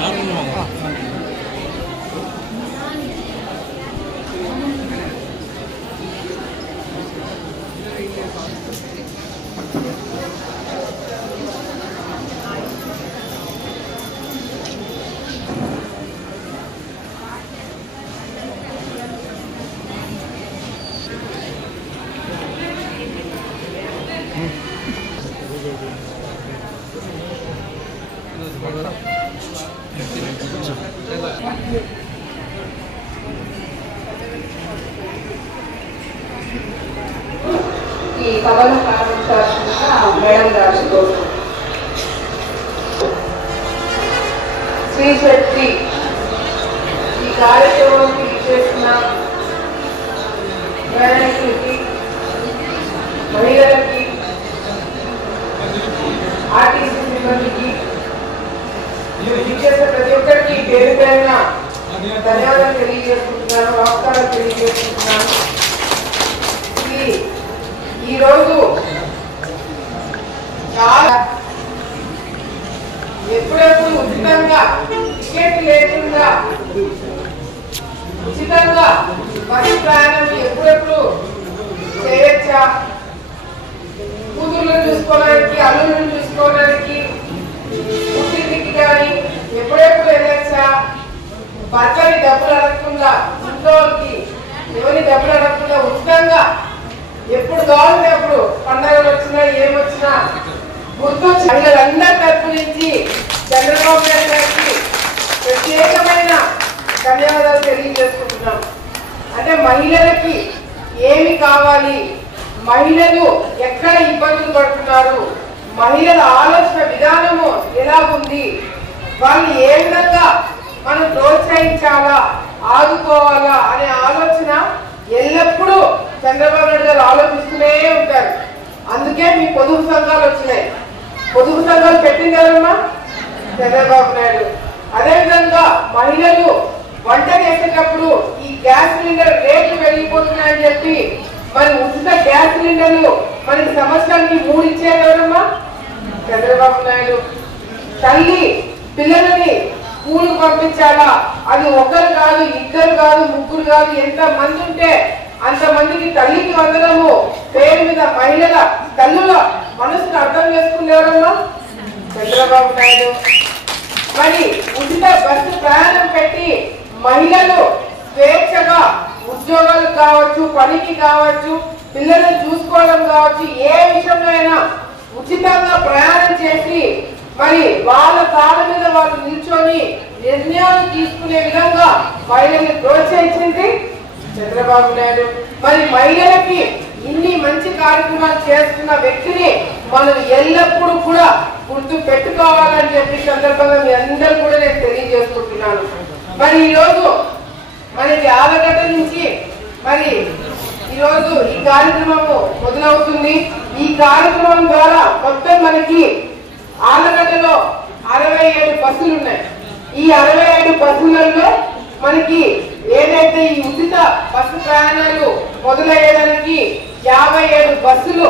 ఈ సభను ప్రారంభించాల్సిన మేడం గారు శ్రీ శక్తి ఈ కార్యక్రమానికి చేసిన ప్రయాణికులకి మహిళలకి ఆర్టీసీ సిబ్బందికి చేసే ప్రతి ఒక్కరికి పేరు పేరున ధన్యవాదాలు తెలియజేసుకుంటున్నాను, నమస్కారాలు తెలియజేసుకుంటున్నాను. ఈరోజు చాలా ఎప్పుడెప్పుడు ఉచితంగా టికెట్ లేకుండా ఉచితంగా బస్సు ప్రయాణం ఎప్పుడెప్పుడు చేయొచ్చా, కూతుర్లను చూసుకోవడానికి అల్లులను చూసుకోవడానికి పుట్టింటికి కానీ ఎప్పుడెప్పుడు వెళ్ళొచ్చా, భర్తని డబ్బులు అడగకుండా ఇంట్లోకి ఎవరి డబ్బులు అడగకుండా ఉచితంగా ఎప్పుడు కావాలంటే అప్పుడు పండుగలు వచ్చినా ఏమొచ్చినా గుర్తొచ్చి మహిళలందరి తరపు నుంచి చంద్రబాబు నాయుడు గారికి ప్రత్యేకమైన ధన్యవాదాలు తెలియజేసుకుంటున్నాం. అంటే మహిళలకి ఏమి కావాలి, మహిళలు ఎక్కడ ఇబ్బందులు పడుతున్నారు, మహిళల ఆలోచన విధానము ఎలా ఉంది, వాళ్ళు ఏ విధంగా మనం ప్రోత్సహించాలా, ఆదుకోవాలా అనే ఆలోచన ఎల్లప్పుడూ చంద్రబాబు నాయుడు గారు ఆలోచిస్తూనే ఉంటారు. అందుకే మీ పొదుపు సంఘాలు వచ్చినాయి. పొదుపు సంఘాలు పెట్టింది ఎవరమ్మా? చంద్రబాబు నాయుడు. అదేవిధంగా మహిళలు వంట చేసేటప్పుడు ఈ గ్యాస్ సిలిండర్ రేట్లు పెరిగిపోతున్నాయని చెప్పి మరి ఉచిత గ్యాస్ సిలిండర్లు మనకి సంవత్సరానికి 3 ఇచ్చేది ఎవరమ్మా? చంద్రబాబు నాయుడు. తల్లి పిల్లలని స్కూల్ పంపించాలా, అది ఒకరు కాదు, ఇద్దరు కాదు, ముగ్గురు కాదు, ఎంత మంది ఉంటే అంతమందికి తల్లికి వందనము పేరు మీద మహిళల తల్లుల మనసును అర్థం చేసుకునేవారమ్మా? చంద్రబాబు నాయుడు. మరి ఉచిత బస్సు ప్రయాణం పెట్టి మహిళలు స్వేచ్ఛగా ఉద్యోగాలు కావచ్చు, పనికి కావచ్చు, పిల్లలను చూసుకోవడం కావచ్చు, ఏ విషయంలో అయినా ఉచితంగా ప్రయాణం చేసి మరి వాళ్ళ కాళ్ళ మీద వాళ్ళు నిల్చొని నిర్ణయాలు తీసుకునే విధంగా మహిళల్ని ప్రోత్సహించింది చంద్రబాబు నాయుడు. మరి మహిళలకి ఇన్ని మంచి కార్యక్రమాలు చేస్తున్న వ్యక్తిని మనం ఎల్లప్పుడూ కూడా గుర్తు పెట్టుకోవాలని చెప్పి సందర్భంగా మీ అందరూ కూడా నేను తెలియజేసుకుంటున్నాను. మరి ఈరోజు మనకి ఆలగడ్డ నుంచి మరి ఈరోజు ఈ కార్యక్రమము మొదలవుతుంది. ఈ కార్యక్రమం ద్వారా మొత్తం మనకి ఆలగడ్డలో 67 బస్సులు ఉన్నాయి. ఈ 67 బస్సులలో మనకి ఏదైతే ఈ ఉచిత బస్సు ప్రయాణాలు మొదలయ్యేదానికి 57 బస్సులు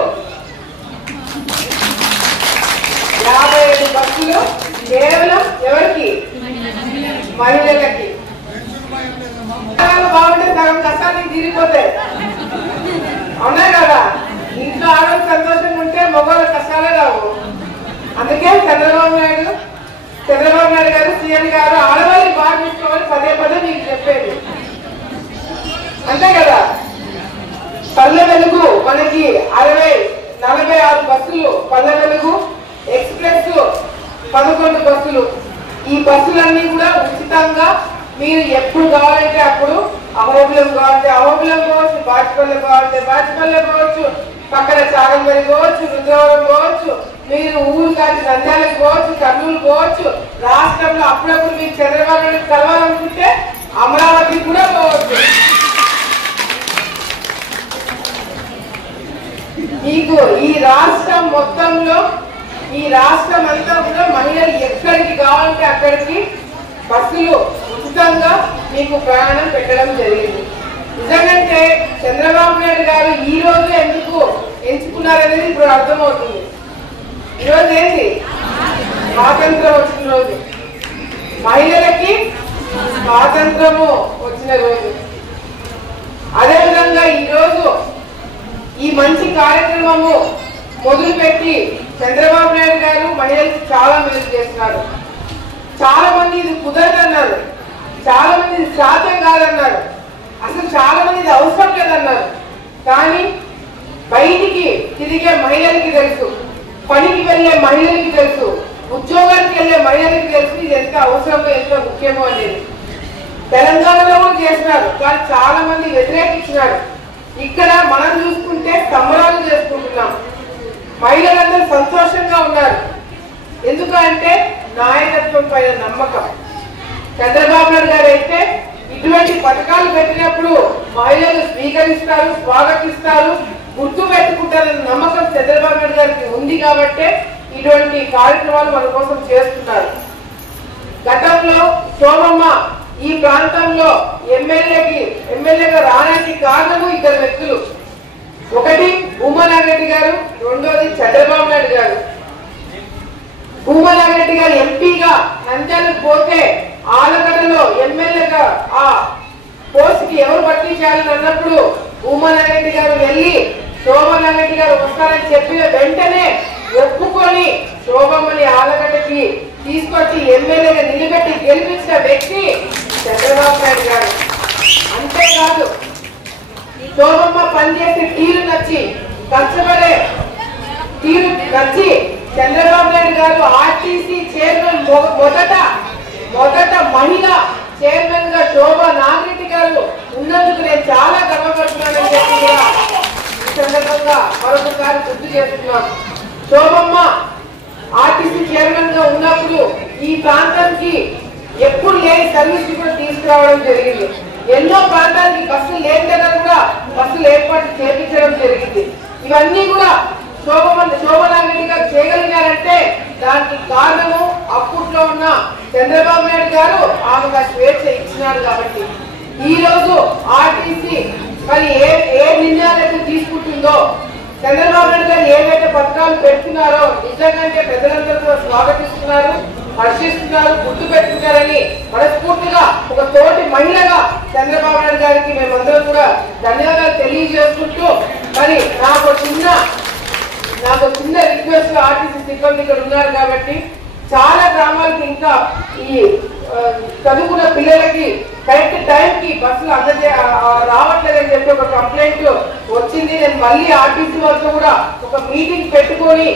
57 బస్సులు కేవలం ఎవరికి? మహిళలకి. బాగుంటే సగం కష్టానికి తీరిపోతాయి, అవునా కదా? ఇంట్లో ఆడవాళ్ళు సంతోషంగా ఉంటే మగవాళ్ళ కష్టాలే రావు. అందుకే చంద్రబాబు నాయుడు గారు సీఎం గారు ఆడవాళ్ళని బాగా చూసుకోవాలి పదే పదే మీకు చెప్పేది, అంతే కదా? పల్లె వెలుగు మనకి 46 బస్సులు, పల్లె వెలుగు ఎక్స్ప్రెస్ 11 బస్సులు. ఈ బస్సులన్నీ కూడా ఉచితంగా మీరు ఎప్పుడు కావాలంటే అప్పుడు అహోబిలం కావాలంటే అహోబిలం పోవచ్చు, బాచిపల్లె కావాలంటే బాచిపల్లె పోవచ్చు, పక్కన చాగంబరి పోవచ్చు, రుద్రవరం పోవచ్చు, మీరు ఊరు కాచి నంద్యాలకు పోవచ్చు, కర్నూలు పోవచ్చు. రాష్ట్రంలో అప్పుడప్పుడు మీకు చంద్రబాబు నాయుడు కలవాలనుకుంటే అమరావతి కూడా పోవచ్చు. మీకు ఈ రాష్ట్రం మొత్తంలో ఈ రాష్ట్రం అంతా కూడా మహిళలు ఎక్కడికి కావాలంటే అక్కడికి బస్సులు ఉచితంగా మీకు ప్రయాణం పెట్టడం జరిగింది. నిజంగానే చంద్రబాబు నాయుడు గారు ఈ రోజు ఎందుకు ఎంచుకున్నారనేది ఇప్పుడు అర్థమవుతుంది. ఈరోజు ఏంటి? స్వాతంత్రం వచ్చిన రోజు. మహిళలకి స్వాతంత్రము వచ్చిన రోజు. అదేవిధంగా ఈరోజు ఈ మంచి కార్యక్రమము మొదలుపెట్టి చంద్రబాబు నాయుడు గారు మహిళలకు చాలా మేలు చేస్తున్నారు. చాలా మంది ఇది కుదరదన్నారు, చాలా మంది ఇది సాధ్యం కాదన్నారు, అసలు చాలా మంది ఇది అవసరం లేదన్నారు. కానీ బయటికి తిరిగే మహిళలకి తెలుసు, పనికి వెళ్ళే మహిళలకి తెలుసు, ఉద్యోగానికి వెళ్ళే మహిళలకి తెలుసు ఇది ఎంత అవసరమో ఎంత ముఖ్యమో అనేది. తెలంగాణలో కూడా చేస్తున్నారు, కానీ చాలా మంది వ్యతిరేకించినారు. ఇక్కడ మనం చూసుకుంటే సంబరాలు చేసుకుంటున్నాం, మహిళలందరూ సంతోషంగా ఉన్నారు. ఎందుకంటే నాయకత్వం పైన నమ్మకం. చంద్రబాబు నాయుడు గారు అయితే ఇటువంటి పథకాలు పెట్టినప్పుడు మహిళలు స్వీకరిస్తారు, స్వాగతిస్తారు, గుర్తు పెట్టుకుంటారన్న నమ్మకం చంద్రబాబు నాయుడు గారికి ఉంది. కాబట్టే ఇటువంటి కార్యక్రమాలు మన కోసం చేస్తున్నారు. గతంలో శోభమ్మ ఈ ప్రాంతంలో ఎమ్మెల్యేగా రావడానికి కారణము ఇద్దరు వ్యక్తులు. ఒకటి భూమనారెడ్డి గారు, రెండోది చంద్రబాబు నాయుడు గారు. భూమనారెడ్డి గారు ఎంపీగా నంద్యాలకు పోతే ఆలగడ్డలో ఎమ్మెల్యేగా ఆ పోస్ట్కి ఎవరు భర్తీ చేయాలని అన్నప్పుడు భూమనారెడ్డి గారు వెళ్ళి శోభనారెడ్డి గారు వస్తారని చెప్పిన వెంటనే ఒప్పుకొని శోభమ్మని ఆలగడ్డకి తీసుకొచ్చి ఎమ్మెల్యేగా నిలబెట్టి గెలిపించిన వ్యక్తి చంద్రబాబు నాయుడు గారు. అంతేకాదు శోభమ్మ పనిచేసే తీరు నచ్చి, కష్టపడే తీరు నచ్చి చంద్రబాబు నాయుడు గారు ఆర్టీసీ చైర్మన్ మొదట మహిళ చైర్మన్ గా శోభా నాగిరెడ్డి గారు ఉన్నందుకు నేను చాలా గర్వపడుతున్నానని చెప్పి కూడా ఈ సందర్భంగా మరొకసారి గుర్తు చేస్తున్నాను. శోభమ్మ ఆర్టీసీ చైర్మన్ గా ఉన్నప్పుడు ఈ ప్రాంతానికి ఎప్పుడు లేని సర్వీస్ కూడా తీసుకురావడం జరిగింది. ఎన్నో ప్రాంతానికి బస్సులు లేని దగ్గర కూడా బస్సులు ఏర్పాటు చేయించడం జరిగింది. ఇవన్నీ కూడా శోభనారెడ్డి గారు చేయగలిగారంటే దానికి కారణము అప్పట్లో ఉన్న చంద్రబాబు నాయుడు గారు ఆమెకు స్వేచ్ఛ ఇచ్చినారు. కాబట్టి ఈ రోజు ఆర్టీసీ మరి ఏ నిర్ణయాలు తీసుకుంటుందో, చంద్రబాబు నాయుడు గారు ఏవైతే పథకాలు పెడుతున్నారో నిజంగా ప్రజలందరూ స్వాగతిస్తున్నారు, హర్షిస్తున్నారు, గుర్తు పెట్టుకున్నారని మనస్ఫూర్తిగా ఒక తోటి మహిళగా చంద్రబాబు నాయుడు గారికి మేమందరం కూడా ధన్యవాదాలు తెలియజేసుకుంటూ, మరి నాకు చిన్న రిక్వెస్ట్, ఆర్టీసీ సిబ్బంది ఇక్కడ ఉన్నారు కాబట్టి చాలా గ్రామాలకి ఇంకా ఈ చదువుకున్న పిల్లలకి కరెక్ట్ టైంకి బస్సులు రావట్లేదని చెప్పి ఒక కంప్లైంట్ వచ్చింది. నేను మళ్ళీ ఆర్టీసీ వాళ్ళతో కూడా ఒక మీటింగ్ పెట్టుకొని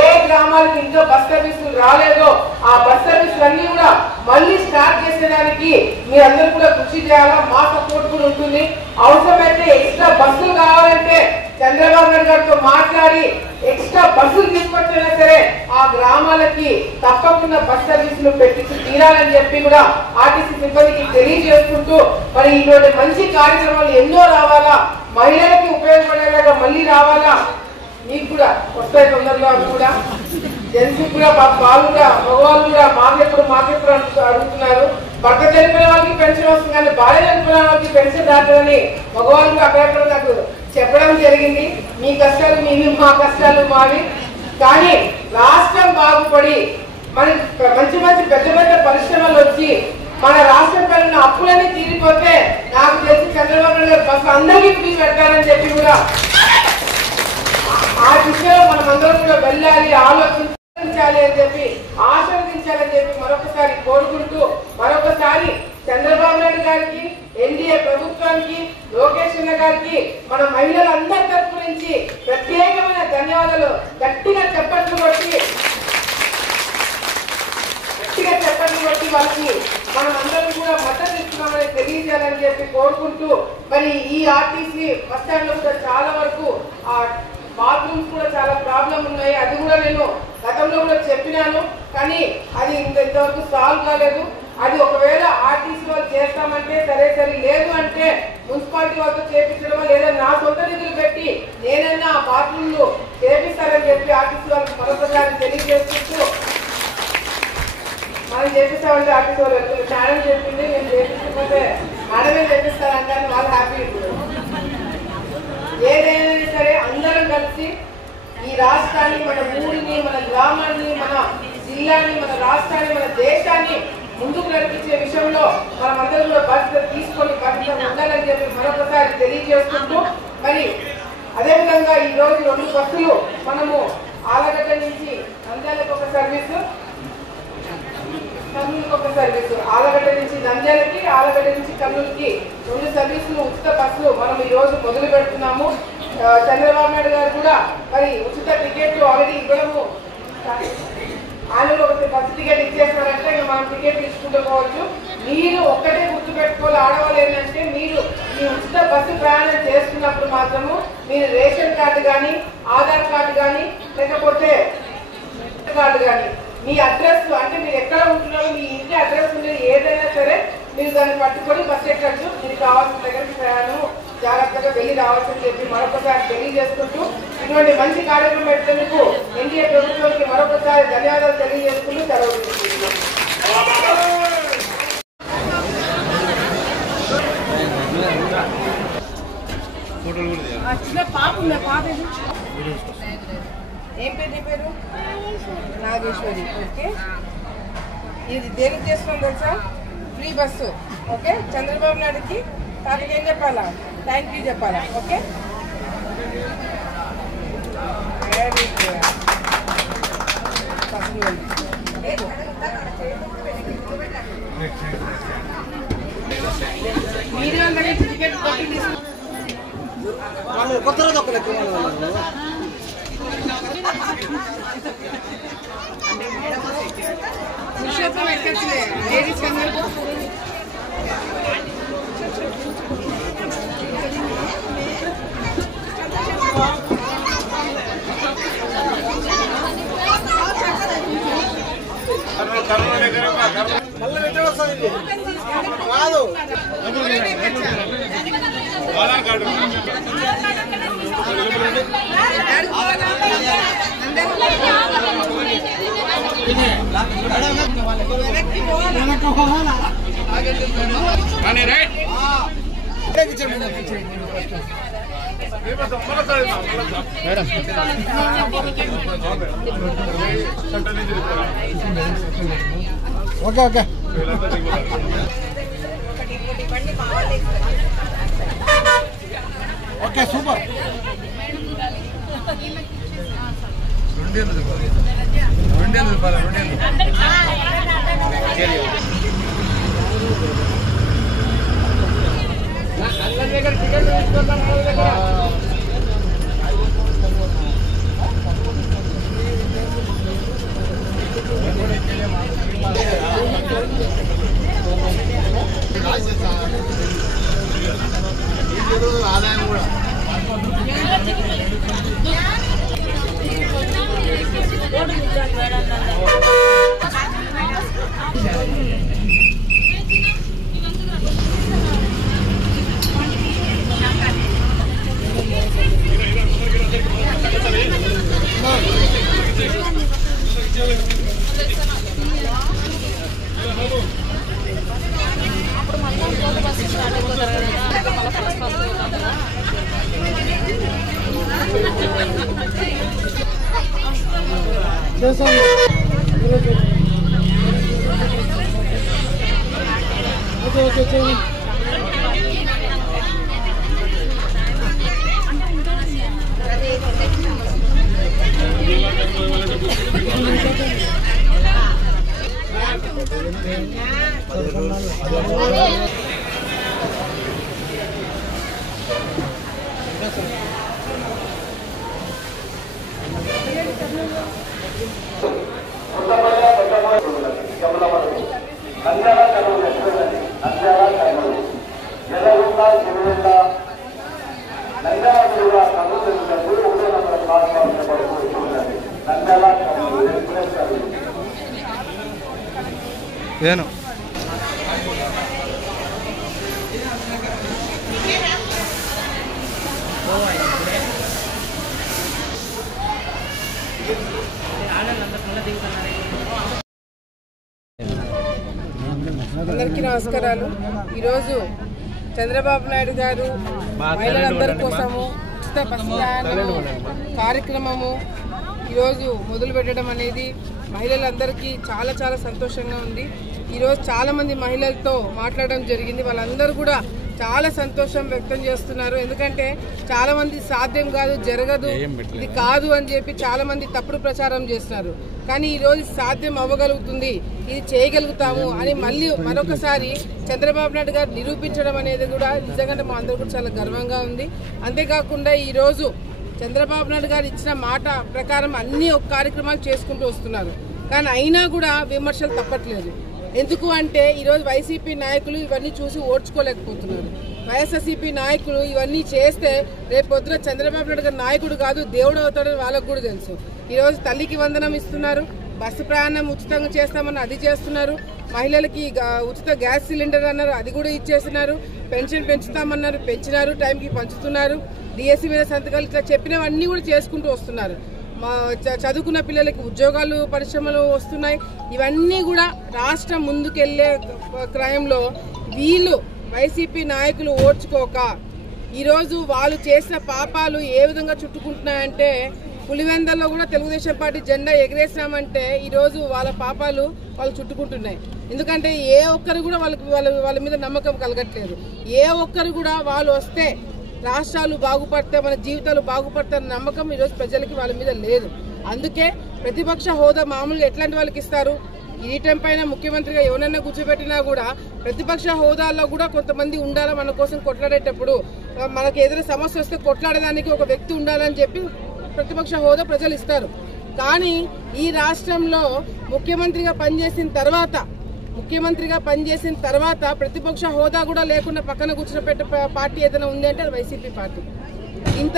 ఏ గ్రామాలకు ఇంకా బస్ సర్వీసులు రాలేదో ఆ బస్ సర్వీసులు అన్ని కూడా మళ్ళీ స్టార్ట్ చేసేదానికి మీరందరూ కూడా కృషి చేయాలా. మా సపోర్ట్ కూడా ఉంటుంది. అవసరమైతే ఎక్స్ట్రా బస్సులు కావాలంటే చంద్రబాబు నాయుడు గారితో మాట్లాడి ఎక్స్ట్రా బస్సులు తీసుకొచ్చినా సరే ఆ గ్రామాలకి తప్పకుండా బస్ సర్వీసులు పెట్టించి తీరాలని చెప్పి కూడా ఆర్టీసీ సిబ్బందికి తెలియజేసుకుంటూ, మరి ఇటువంటి మంచి కార్యక్రమాలు ఎన్నో రావాలా, మహిళలకి ఉపయోగపడేలాగా మళ్ళీ రావాలా. మీకు కూడా వస్తాయి తొందరగా కూడా, జెంట్స్ కూడా వాళ్ళు కూడా మగవాళ్ళు కూడా మాకెప్పుడు అడుగుతున్నారు. భర్త చనిపోయిన వాళ్ళకి పెన్షన్ వస్తుంది, కానీ భార్య చనిపోయిన వాళ్ళకి పెన్షన్ దాటదని మగవాళ్ళు అక్కడక్కడ నాకు చెప్పడం జరిగింది. మీ కష్టాలు మీవి, మా కష్టాలు మావి. కానీ రాష్ట్రం బాగుపడి మన మంచి పెద్ద పరిశ్రమలు వచ్చి మన రాష్ట్రం పైన అప్పులన్నీ తీరిపోతే నాకు తెలిసి చంద్రబాబు నాయుడు గారు బస్సు అందరికీ ఫ్రీ పెట్టాలని చెప్పి కూడా ఆ దిశలో మనం అందరం కూడా వెళ్ళాలి, ఆలోచించాలి అని చెప్పి ఆశీర్వదించాలని చెప్పి మరొకసారి కోరుకుంటూ, మరొకసారి చంద్రబాబు నాయుడు గారికి, ఎన్డీఏ ప్రభుత్వానికి, లోకేష్ గారికి మన మహిళలందరి తరఫు నుంచి ప్రత్యేకమైన ధన్యవాదాలు. గట్టిగా చెప్పట్లు కొట్టి వాళ్ళకి మనం అందరం కూడా మద్దతు ఇస్తున్నామని తెలియజేయాలని చెప్పి కోరుకుంటూ, మరి ఈ ఆర్టీసీ బస్ స్టాండ్ లో కూడా చాలా వరకు ఆ బాత్రూమ్స్ కూడా చాలా ప్రాబ్లం ఉన్నాయి. అది కూడా నేను గతంలో కూడా చెప్పినాను, కానీ అది ఇంతవరకు సాల్వ్ కాలేదు. అది ఒకవేళ ఆర్టీసీ వాళ్ళు చేస్తామంటే సరే, లేదు అంటే మున్సిపాలిటీ వాళ్ళతో చేపించడమో లేదా నా సొంత నిధులు పెట్టి నేనైనా ఆ బాత్రూమ్లు చేపిస్తారని చెప్పి ఆర్టీసీ వాళ్ళకి మరొకసారి తెలియజేస్తూ, మనం చేపిస్తామంటే ఆర్టీసీ వాళ్ళు మేడం చెప్పింది, నేను చేపించకపోతే మేడమే చేపిస్తారంటే వాళ్ళు హ్యాపీ. ఇప్పుడు ఏదైనా సరే అందరం కలిసి ఈ రాష్ట్రాన్ని, మన ఊరిని, మన గ్రామాన్ని, మన జిల్లాని, మన రాష్ట్రాన్ని, మన దేశాన్ని ముందుకు నడిపించే విషయంలో మనమందరం కూడా బాధ్యత తీసుకొని బాధ్యత ఉండాలని చెప్పి మరొకసారి తెలియజేసుకుంటూ, మరి అదేవిధంగా ఈ రోజు 2 బస్సులు మనము ఆలగడ్డ నుంచి నంద్యాలకు ఒక సర్వీసు, కర్నూలుకి ఒక సర్వీసు, ఆలగడ్డ నుంచి నంద్యాలకి, ఆలగడ్డ నుంచి కర్నూలుకి 2 సర్వీసులు ఉచిత బస్సులు మనం ఈ రోజు మొదలు పెడుతున్నాము. చంద్రబాబు నాయుడు గారు కూడా మరి ఉచిత టికెట్లు ఆల్రెడీ ఇవ్వడము, ఆయన ఒక బస్సు టికెట్ ఇచ్చేస్తారంటే ఇంకా మనం టికెట్ తీసుకుంటూ పోవచ్చు. మీరు ఒక్కటే గుర్తుపెట్టుకోవాలి, ఆడవాళ్ళు ఏంటంటే మీరు ఈ ఉచిత బస్సు ప్రయాణం చేస్తున్నప్పుడు మాత్రము మీరు రేషన్ కార్డు కానీ, ఆధార్ కార్డు కానీ, లేకపోతే కార్డు కానీ, మీ అడ్రస్ అంటే మీరు ఎక్కడ ఉంటున్నారో మీ ఇంటి అడ్రస్ ఉండేది ఏదైనా సరే మీరు దాన్ని పట్టుకొని బస్సు ఎక్కచ్చు. మీకు కావాల్సిన దగ్గరికి ప్రయాణం జాగ్రత్తగా వెళ్ళి రావాల్సింది చెప్పి మరొకసారి తెలియజేసుకుంటూ, ఇటువంటి మంచి కార్యక్రమం పెట్టేందుకు ఎన్డీఏ ప్రభుత్వానికి మరొకసారి ధన్యవాదాలు తెలియజేసుకుంటూ సెలవు తీసుకుంటున్నాం. ఏం పేరు నీ పేరు? నాగేశ్వరి. ఓకే, ఇది దేనికి చేస్తున్నాం తెలుసా? Free bus. ఓకే, చంద్రబాబు నాయుడుకి తాతకి ఏం చెప్పాలా? థ్యాంక్ యూ చెప్పాలా? ఓకే, మీరు అందరికీ టికెట్ కొట్టి పురుషోత్తం ఎక్కచ్చులే, లేడీస్ అందరూ Aadhaar card right okay okay okay super. ఆదాయం కూడా ఏను అందరికీ నమస్కారాలు. ఈరోజు చంద్రబాబు నాయుడు గారు మహిళలందరి కోసము ఉచిత బస్సు ప్రయాణము కార్యక్రమము ఈరోజు మొదలు పెట్టడం అనేది మహిళలందరికీ చాలా చాలా సంతోషంగా ఉంది. ఈరోజు చాలామంది మహిళలతో మాట్లాడడం జరిగింది. వాళ్ళందరూ కూడా చాలా సంతోషం వ్యక్తం చేస్తున్నారు. ఎందుకంటే చాలా మంది సాధ్యం కాదు, జరగదు, ఇది కాదు అని చెప్పి చాలా మంది తప్పుడు ప్రచారం చేస్తున్నారు. కానీ ఈరోజు సాధ్యం అవ్వగలుగుతుంది, ఇది చేయగలుగుతాము అని మళ్ళీ మరొకసారి చంద్రబాబు నాయుడు గారు నిరూపించడం అనేది కూడా నిజంగా మా అందరూ కూడా చాలా గర్వంగా ఉంది. అంతేకాకుండా ఈరోజు చంద్రబాబు నాయుడు గారు ఇచ్చిన మాట ప్రకారం అన్ని కార్యక్రమాలు చేసుకుంటూ వస్తున్నారు. కానీ అయినా కూడా విమర్శలు తప్పట్లేదు. ఎందుకు అంటే ఈరోజు వైసీపీ నాయకులు ఇవన్నీ చూసి ఓడ్చుకోలేకపోతున్నారు. వైఎస్ఆర్సీపీ నాయకులు ఇవన్నీ చేస్తే రేపు పొద్దున చంద్రబాబు నాయుడు గారు నాయకుడు కాదు, దేవుడు అవుతాడని వాళ్ళకు కూడా తెలుసు. ఈరోజు తల్లికి వందనం ఇస్తున్నారు, బస్సు ప్రయాణం ఉచితంగా చేస్తామని అది చేస్తున్నారు, మహిళలకి ఉచిత గ్యాస్ సిలిండర్ అన్నారు అది కూడా ఇచ్చేస్తున్నారు, పెన్షన్ పెంచుతామన్నారు పెంచినారు, టైంకి పంచుతున్నారు, డిఎస్సీ మీద సంతకాలు ఇట్లా చెప్పినవన్నీ కూడా చేసుకుంటూ వస్తున్నారు. చదువుకున్న పిల్లలకి ఉద్యోగాలు పరిశ్రమలు వస్తున్నాయి. ఇవన్నీ కూడా రాష్ట్రం ముందుకెళ్లే క్రమంలో వీళ్ళు వైసీపీ నాయకులు ఓర్చుకోక ఈరోజు వాళ్ళు చేసిన పాపాలు ఏ విధంగా చుట్టుకుంటున్నాయంటే పులివెందల్లో కూడా తెలుగుదేశం పార్టీ జెండా ఎగరేసామంటే ఈరోజు వాళ్ళ పాపాలు వాళ్ళు చుట్టుకుంటున్నాయి. ఎందుకంటే ఏ ఒక్కరు కూడా వాళ్ళ మీద నమ్మకం కలగట్లేదు. ఏ ఒక్కరు కూడా వాళ్ళు వస్తే రాష్ట్రాలు బాగుపడతాయి, మన జీవితాలు బాగుపడతాయన్న నమ్మకం ఈరోజు ప్రజలకి వాళ్ళ మీద లేదు. అందుకే ప్రతిపక్ష హోదా మామూలుగా ఎట్లాంటి వాళ్ళకి ఇస్తారు, కిరీటం పైన ముఖ్యమంత్రిగా ఎవరైనా కూర్చోబెట్టినా కూడా ప్రతిపక్ష హోదాలో కూడా కొంతమంది ఉండాలి. మన కోసం కొట్లాడేటప్పుడు మనకు ఏదైనా సమస్య వస్తే కొట్లాడడానికి ఒక వ్యక్తి ఉండాలని చెప్పి ప్రతిపక్ష హోదా ప్రజలు ఇస్తారు. కానీ ఈ రాష్ట్రంలో ముఖ్యమంత్రిగా పనిచేసిన తర్వాత ప్రతిపక్ష హోదా కూడా లేకుండా పక్కన కూర్చుని పార్టీ ఏదైనా ఉంది అంటే అది వైసీపీ పార్టీ. ఇంత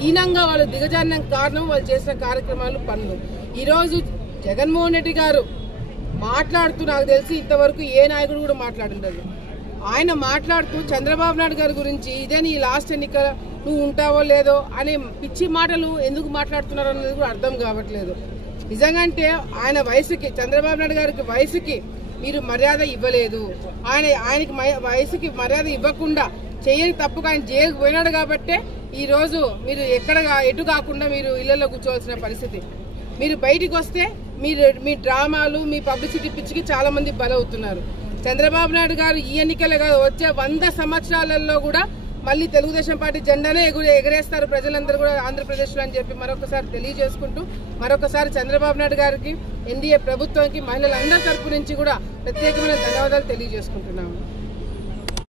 హీనంగా వాళ్ళు దిగజారిన కారణం వాళ్ళు చేసిన కార్యక్రమాలు, పనులు. ఈరోజు జగన్మోహన్ రెడ్డి గారు మాట్లాడుతూ నాకు తెలిసి ఇంతవరకు ఏ నాయకుడు కూడా మాట్లాడుండదు. ఆయన మాట్లాడుతూ చంద్రబాబు నాయుడు గారి గురించి ఇదే నీ లాస్ట్ ఎన్నిక, నువ్వు ఉంటావో లేదో అనే పిచ్చి మాటలు ఎందుకు మాట్లాడుతున్నారు అనేది కూడా అర్థం కావట్లేదు. నిజంగా అంటే ఆయన వయసుకి, చంద్రబాబు నాయుడు గారికి వయసుకి మీరు మర్యాద ఇవ్వలేదు. ఆయనకి వయసుకి మర్యాద ఇవ్వకుండా చేయని తప్పుగా ఆయన జైలుకు పోయినాడు కాబట్టే ఈరోజు మీరు ఎటు కాకుండా మీరు ఇళ్లలో కూర్చోవలసిన పరిస్థితి. మీరు బయటికి వస్తే మీ డ్రామాలు, మీ పబ్లిసిటీ పిచ్చికి చాలా మంది బలవుతున్నారు. చంద్రబాబు నాయుడు గారు ఈ ఎన్నికలే కాదు, వచ్చే 100 సంవత్సరాలలో కూడా మళ్ళీ తెలుగుదేశం పార్టీ జెండానే ఎగరేస్తారు ప్రజలందరూ కూడా ఆంధ్రప్రదేశ్లో అని చెప్పి మరొకసారి తెలియజేసుకుంటూ, మరొకసారి చంద్రబాబు నాయుడు గారికి, ఎన్డీఏ ప్రభుత్వానికి మహిళలందరి తరపు నుంచి కూడా ప్రత్యేకమైన ధన్యవాదాలు తెలియజేసుకుంటున్నాము.